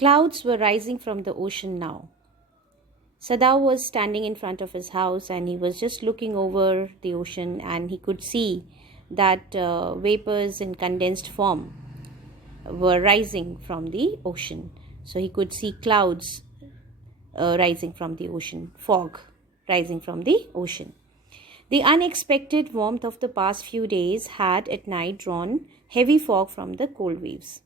Clouds were rising from the ocean now. Sadao was standing in front of his house and he was just looking over the ocean, and he could see that vapors in condensed form were rising from the ocean. So he could see clouds rising from the ocean, fog rising from the ocean. The unexpected warmth of the past few days had at night drawn heavy fog from the cold waves.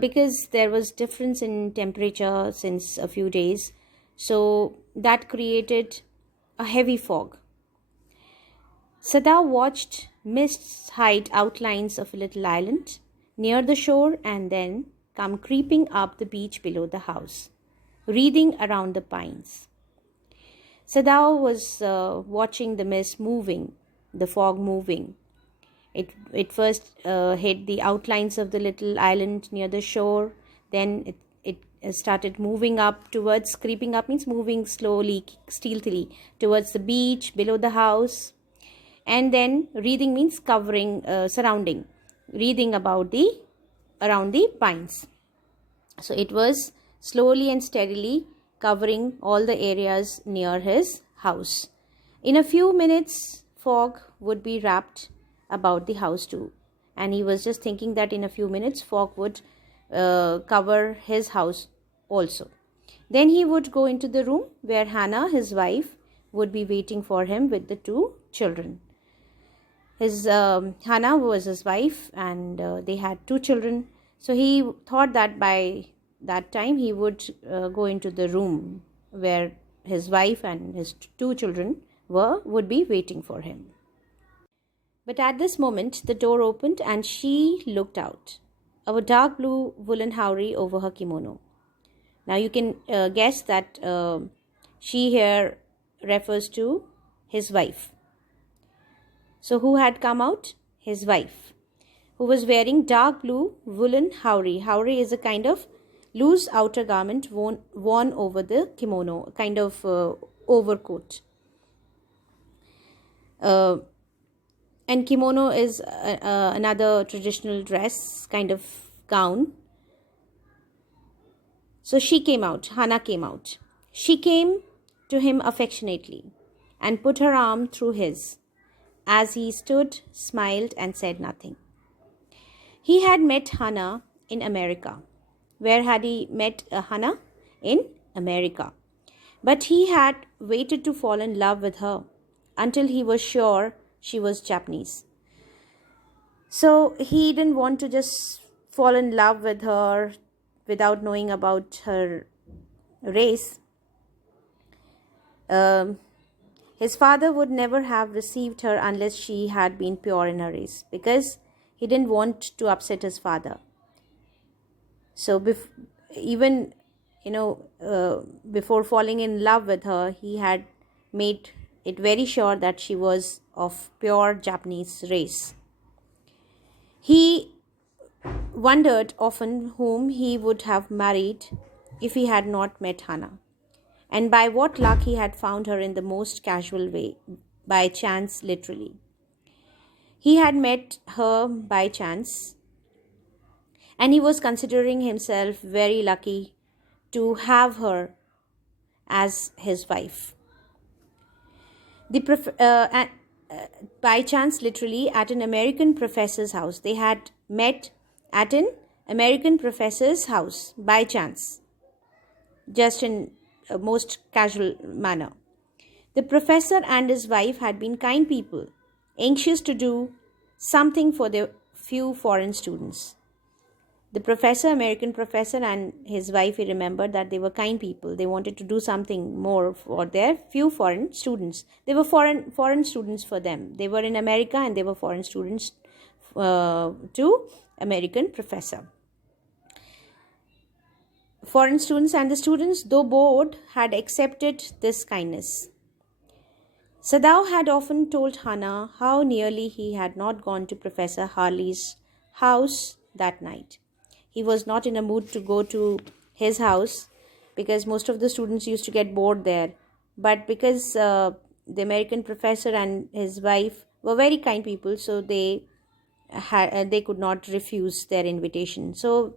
Because there was difference in temperature since a few days, so that created a heavy fog. Sada watched mists hide outlines of a little island near the shore and then come creeping up the beach below the house, wreathing around the pines. Sadao was watching the mist moving, the fog moving. It first hit the outlines of the little island near the shore. Then it started moving up towards, creeping up means moving slowly, stealthily towards the beach below the house. And then wreathing means covering, surrounding, wreathing around the pines. So it was slowly and steadily covering all the areas near his house. In a few minutes, fog would be wrapped about the house too, and he was just thinking that in a few minutes fog would cover his house also. Then he would go into the room where Hannah, his wife, would be waiting for him with the two children. Hannah was his wife, and they had two children. So he thought that by that time he would go into the room where his wife and his two children would be waiting for him. But at this moment, the door opened and she looked out, a dark blue woolen howry over her kimono. Now you can guess that she here refers to his wife. So who had come out? His wife, who was wearing dark blue woolen howry. Howry is a kind of loose outer garment worn over the kimono, a kind of overcoat. And kimono is another traditional dress, kind of gown. So she came out, Hannah came out. She came to him affectionately and put her arm through his as he stood, smiled and said nothing. He had met Hannah in America. Where had he met Hannah? In America. But he had waited to fall in love with her until he was sure she was Japanese. So he didn't want to just fall in love with her without knowing about her race. His father would never have received her unless she had been pure in her race, because he didn't want to upset his father. So before falling in love with her, he had made it very sure that she was of pure Japanese race. He wondered often whom he would have married if he had not met Hannah, and by what luck he had found her in the most casual way, by chance literally. He had met her by chance, and he was considering himself very lucky to have her as his wife. By chance, literally, at an American professor's house. They had met at an American professor's house by chance, just in a most casual manner. The professor and his wife had been kind people, anxious to do something for their few foreign students. The professor, American professor, and his wife, he remembered that they were kind people. They wanted to do something more for their few foreign students. They were foreign students for them. They were in America and they were foreign students to American professor. Foreign students and the students, though bored, had accepted this kindness. Sadao had often told Hannah how nearly he had not gone to Professor Harley's house that night. He was not in a mood to go to his house because most of the students used to get bored there. But because the American professor and his wife were very kind people, so they could not refuse their invitation. So